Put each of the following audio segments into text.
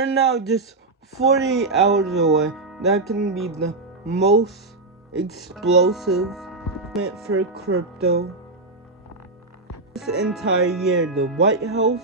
We're now just 48 hours away. That can be the most explosive moment for crypto. This entire year, the White House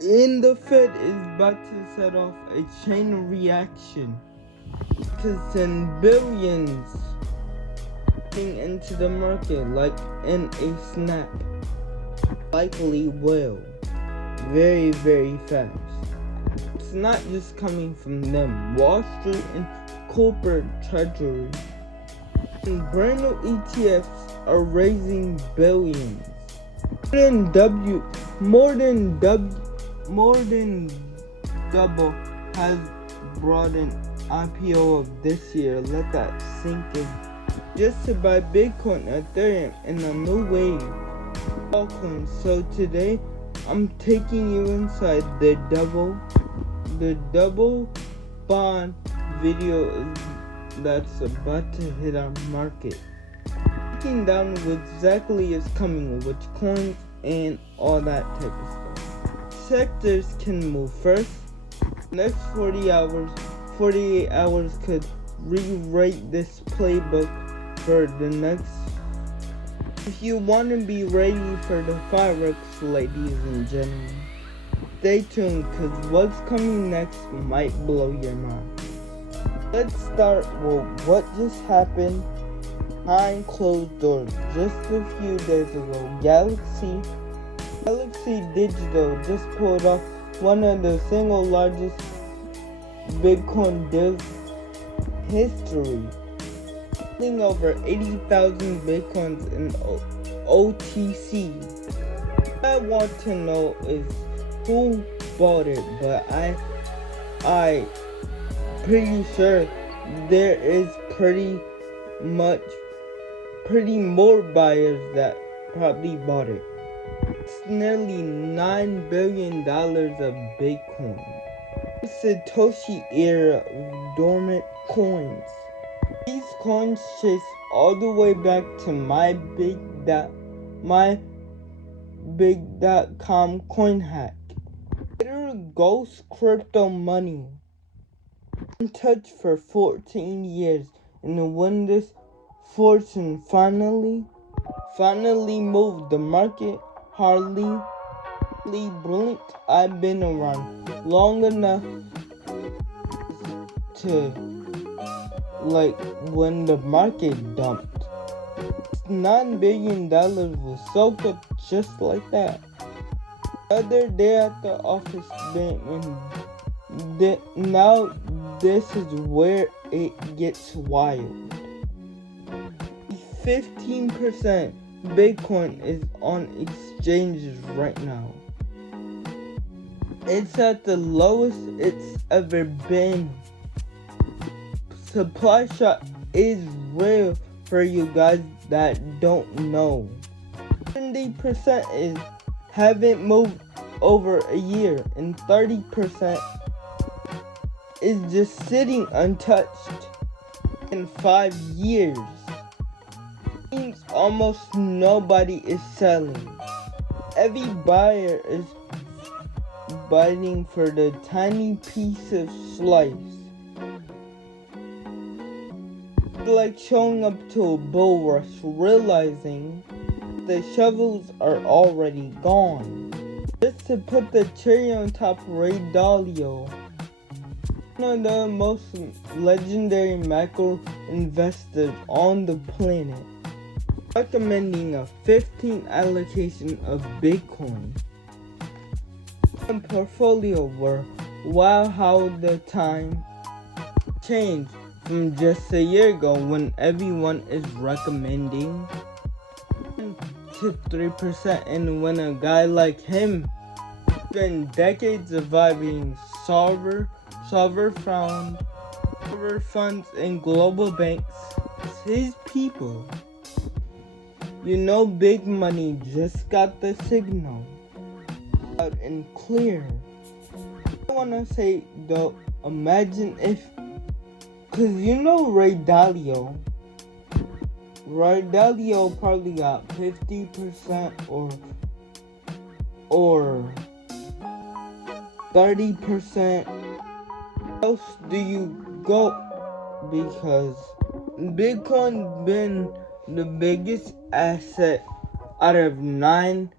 and the Fed is about to set off a chain reaction to send billions into the market like in a snap. Likely will. Very, very fast. It's not just coming from them. Wall Street and corporate treasury and brand new ETFs are raising billions. More than double has brought an IPO of this year. Let that sink in. Just to buy Bitcoin, Ethereum, and a new wave of altcoins. So today, I'm taking you inside the double bond video that's about to hit our market. Breaking down what exactly is coming, which coins, and all that type of stuff. Sectors can move first. Next 48 hours could rewrite this playbook for the next. If you want to be ready for the fireworks, ladies and gentlemen, stay tuned because what's coming next might blow your mind. Let's start with what just happened behind closed doors just a few days ago. Galaxy Digital just pulled off one of the single largest Bitcoin deals in history, selling over 80,000 Bitcoins in OTC. What I want to know is who bought it, but I pretty sure there is pretty more buyers that probably bought it. It's nearly $9 billion of Bitcoin. Satoshi era of dormant coins. These coins chase all the way back to my big.com coin hack. Later, Ghost Crypto Money. Untouched for 14 years, and when this fortune finally moved the market, hardly blinked. I've been around long enough to when the market dumped. $9 billion was soaked up just like that. The other day at the office, now this is where it gets wild. 15% Bitcoin is on exchanges right now. It's at the lowest it's ever been. Supply shock is real for you guys that don't know. 70% is haven't moved over a year, and 30% is just sitting untouched in 5 years. Means almost nobody is selling. Every buyer is biting for the tiny piece of slice. Like showing up to a bull rush, realizing the shovels are already gone. Just to put the cherry on top, Ray Dalio, one of the most legendary macro investors on the planet, recommending a 15 allocation of Bitcoin. A portfolio were wow how the time changed from just a year ago when everyone is recommending to 3%, and when a guy like him spent decades surviving solver funds and global banks, his people. You know, big money just got the signal loud and clear. I wanna say though, imagine if, cause you know Ray Dalio probably got 50% or 30%. Else do you go? Because Bitcoin been the biggest asset out of 9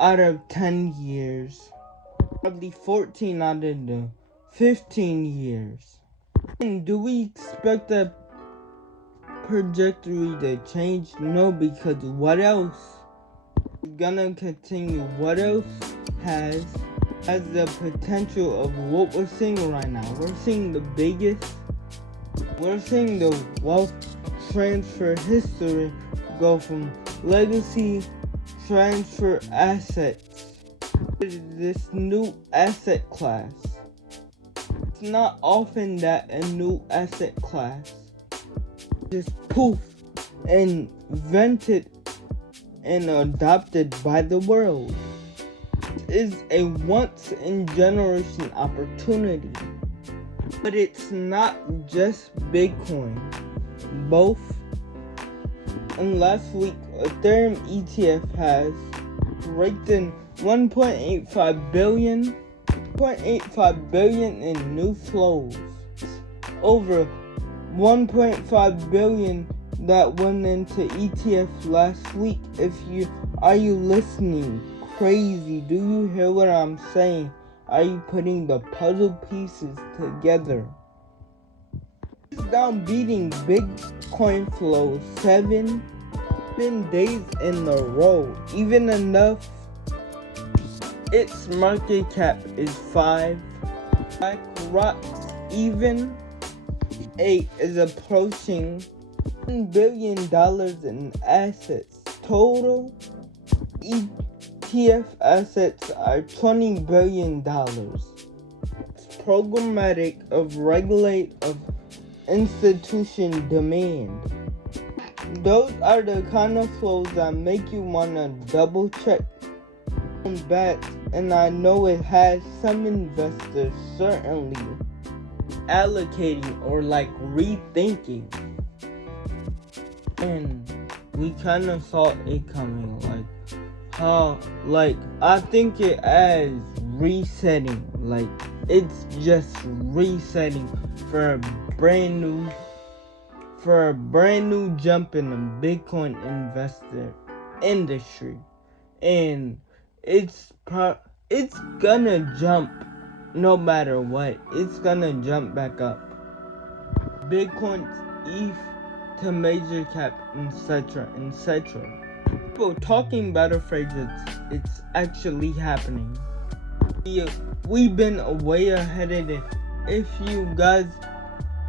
out of 10 years. Probably 14 out of the 15 years. And do we expect the trajectory to change? No, because what else is gonna continue? What else has the potential of what we're seeing right now? We're seeing the wealth transfer history go from legacy transfer assets to this new asset class. It's not often that a new asset class just poof invented and adopted by the world. It is a once in generation opportunity. But it's not just Bitcoin. Both. And last week, Ethereum ETF has raked in 1.85 billion in new flows. Over 1.5 billion that went into ETFs last week. Are you listening? Crazy. Do you hear what I'm saying? Are you putting the puzzle pieces together? It's down beating Bitcoin flow 7 days in a row. Even enough. Its market cap is 5. BlackRock even 8 is approaching $1 billion in assets. Total ETF assets are $20 billion. It's programmatic of institution demand. Those are the kind of flows that make you wanna double check on bets, and I know it has some investors certainly allocating or rethinking. And we kind of saw it coming, I think it as resetting, it's just resetting for a brand new jump in the Bitcoin investor industry. And it's gonna jump no matter what. It's gonna jump back up. Bitcoin's ETH to major cap, etc. People talking about a phrase, it's actually happening. We've been way ahead of it. If you guys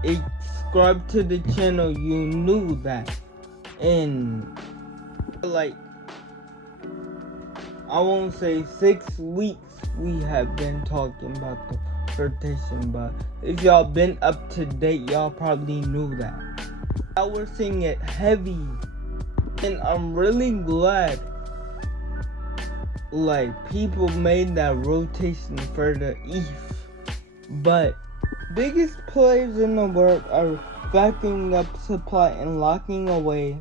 subscribe to the channel, you knew that. And I won't say 6 weeks we have been talking about the rotation, but if y'all been up to date, y'all probably knew that. Now we're seeing it heavy, and I'm really glad people made that rotation for the ETH. But biggest players in the world are vacuuming up supply and locking away,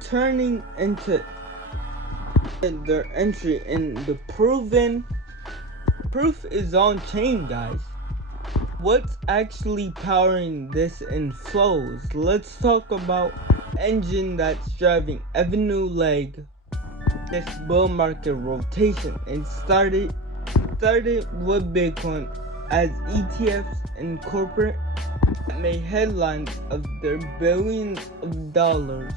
turning into their entry, and the proof is on chain, guys. What's actually powering this in flows? Let's talk about engine that's driving every new leg this bull market rotation. It started with Bitcoin as ETFs and corporate made headlines of their billions of dollars.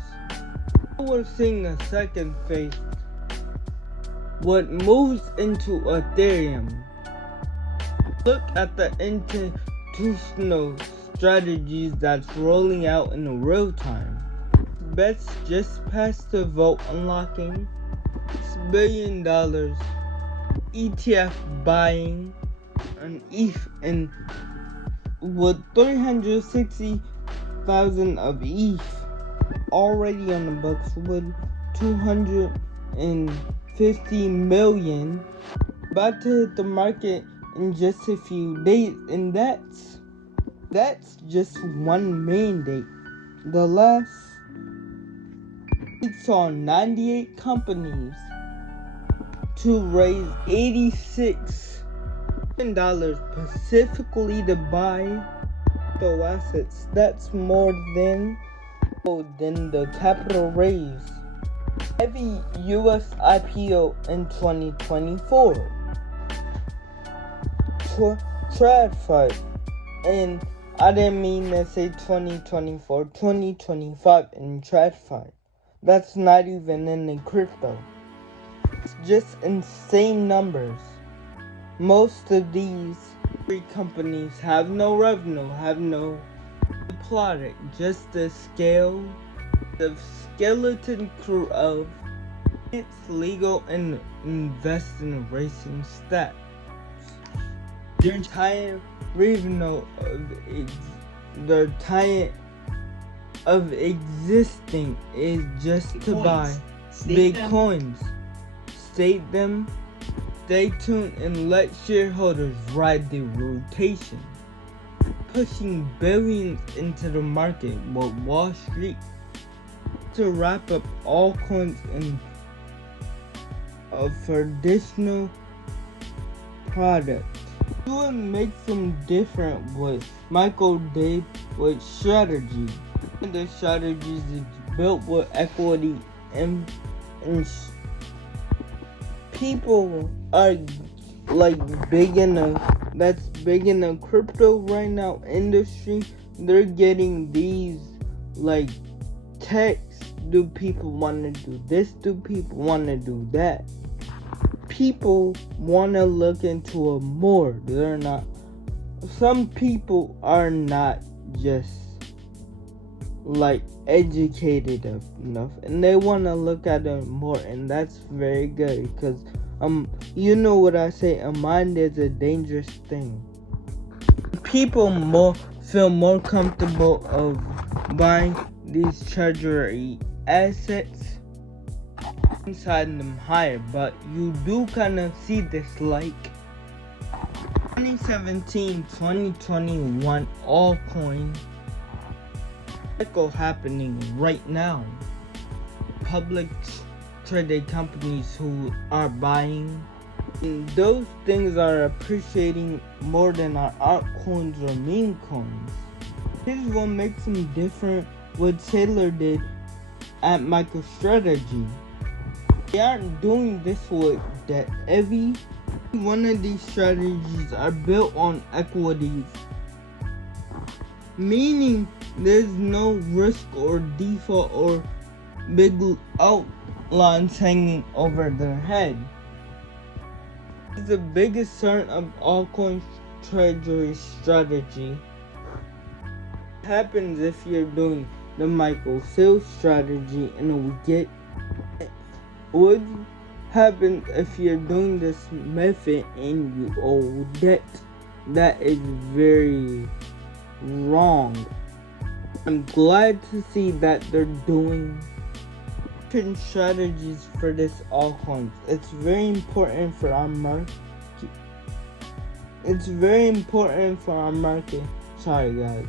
Now we're seeing a second phase. What moves into Ethereum? Look at the institutional strategies that's rolling out in real time. Bets just passed the vote unlocking $6 billion ETF buying an ETH, and with 360,000 of ETH already on the books, with 250 million about to hit the market in just a few days, and that's just one mandate. The last it saw 98 companies to raise 86 dollars specifically to buy crypto assets. That's more than the capital raise. Heavy US IPO in 2024. TradFi, and I didn't mean to say 2024, 2025 in TradFi. That's not even in the crypto. It's just insane numbers. Most of these three companies have no revenue, have no product, just the skeleton crew of it's legal and invest in racing stats. Their entire revenue of existing is just to buy Bitcoins. Stake them, stay tuned, and let shareholders ride the rotation. Pushing billions into the market with Wall Street to wrap up all coins and for additional products. What makes them different with Michael Dave with strategy. The strategies is built with equity and people are big in the crypto right now industry. They're getting these texts. Do people want to do this? Do people want to do that? People want to look into it more. They're not. Some people are not just educated enough, and they want to look at it more, and that's very good because you know what I say, a mind is a dangerous thing. People feel more comfortable of buying these treasury assets inside them higher, but you do kind of see this 2017-2021 altcoin cycle happening right now. Public traded companies who are buying, and those things are appreciating more than our altcoins or meme coins. This is what makes them different. What Taylor did at MicroStrategy. They aren't doing this with that. Every one of these strategies are built on equities, meaning there's no risk or default or big outlines hanging over their head. The biggest concern of altcoin treasury strategy happens if you're doing the micro sales strategy, and what happens if you're doing this method and you owe debt. That is very wrong. I'm glad to see that they're doing different strategies for this altcoins. It's very important for our market. Sorry guys,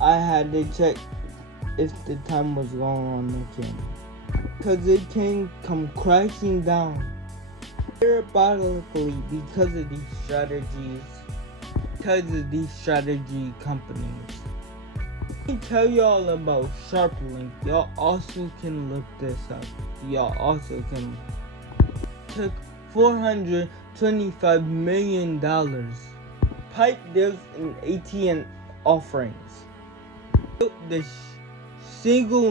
I had to check if the time was going on the camera, because it can come crashing down parabolically because of these strategy companies. Let me tell y'all about SharpLink. Y'all also can look this up. Took $425 million. Pipe deals and ATM offerings. Built the single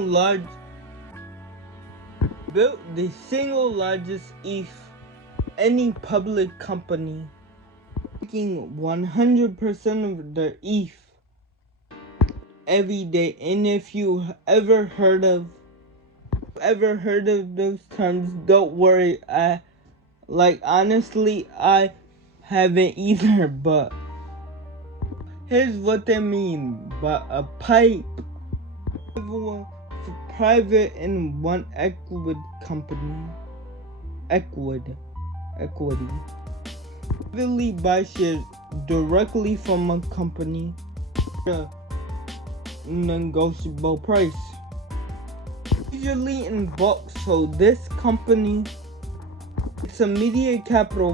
largest ETH any public company, taking 100% of their ETH every day. And if you ever heard of those terms, don't worry. Honestly, I haven't either, but here's what they mean. But a pipe, private and one equity company, equity, really buy shares directly from a company at a negotiable price, usually in bulk. So this company, it's immediate capital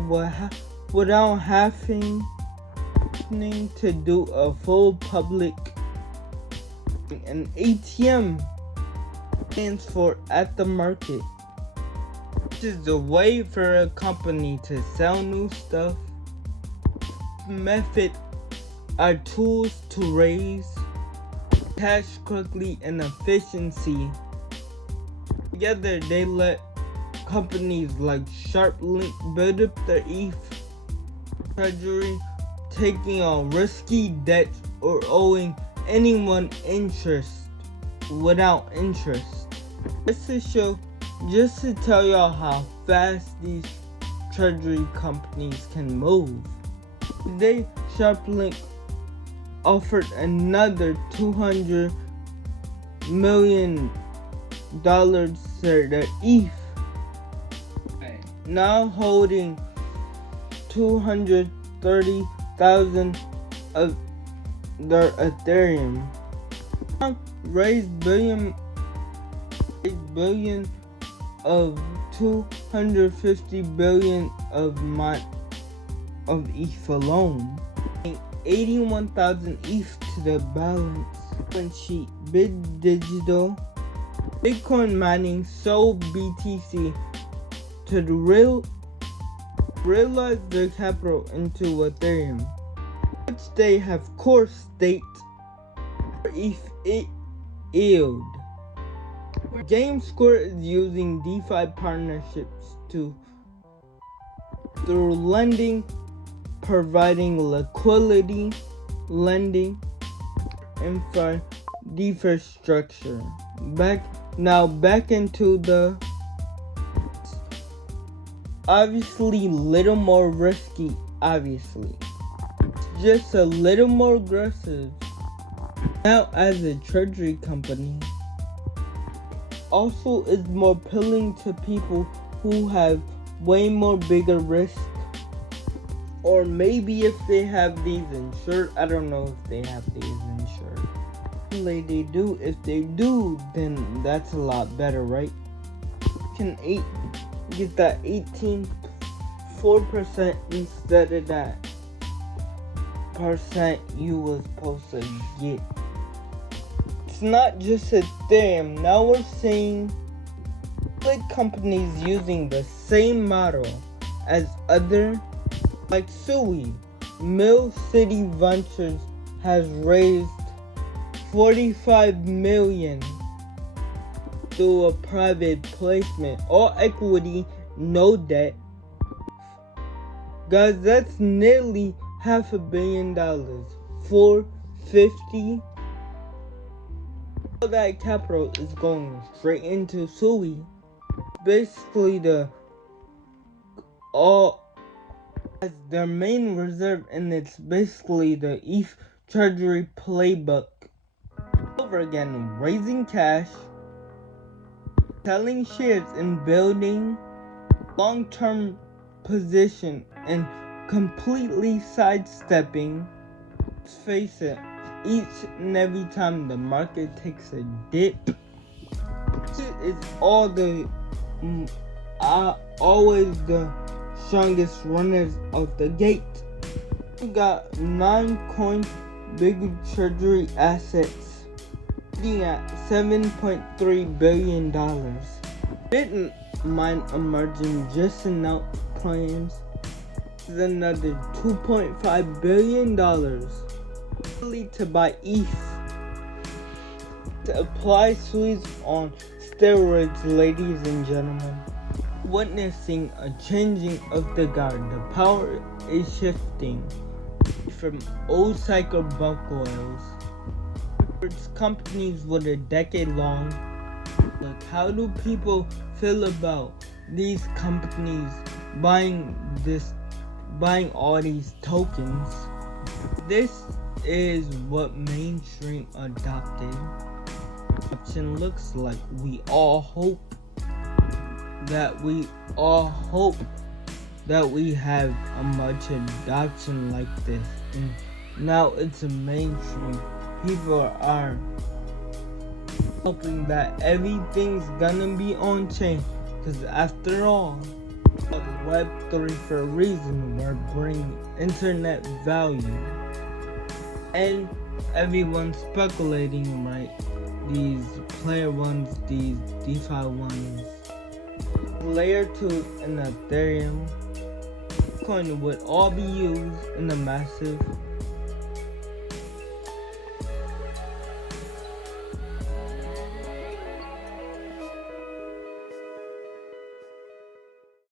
without having planning to do a full public. An ATM stands for at the market, which is a way for a company to sell new stuff. Method are tools to raise cash quickly and efficiency. Together, they let companies like SharpLink build up their ETH treasury, taking on risky debts or owing anyone interest without interest. Just to tell y'all how fast these treasury companies can move. Today, SharpLink offered another $200 million to their ETH, now holding 230,000 of their Ethereum. Raised billion of 250 billion of ETH alone. 81,000 ETH to the balance sheet. Bit Digital Bitcoin mining sold BTC to realize their capital into Ethereum, which they have core staked for ETH yield. GameSquare is using DeFi partnerships through lending, providing liquidity, lending, infrastructure. Back into the obviously little more risky, just a little more aggressive. Now as a treasury company, also is more appealing to people who have way more bigger risk, or maybe if they have these insured. I don't know if they have these insured. They do. If they do, then that's a lot better, right? You can get that 18.4% instead of that percent you was supposed to get. It's not just Ethereum. Now we're seeing big companies using the same model as other, like Sui. Mill City Ventures has raised $45 million through a private placement, all equity, no debt. Guys, that's nearly $500 million. $450. All that capital is going straight into Sui. Basically, as their main reserve, and it's basically the ETH treasury playbook. Over again, raising cash, selling shares, and building long-term position, and completely sidestepping. Let's face it, each and every time the market takes a dip, it's always the strongest runners of the gate. We got 9 coins, big treasury assets, sitting at $7.3 billion. Bitmine emerging just announced plans with another $2.5 billion to buy ETH. To apply Sui's on steroids, ladies and gentlemen. Witnessing a changing of the guard. The power is shifting from old cycle bulk oils towards companies with a decade long. Like, how do people feel about these companies buying all these tokens? This is what mainstream adoption looks like. We all hope that we have a much adoption like this, and now it's a mainstream. People are hoping that everything's gonna be on chain, because after all, Web3 for a reason. We're bringing internet value. And everyone's speculating, right? These player ones, these DeFi ones. Layer 2 and Ethereum coin would all be used in the massive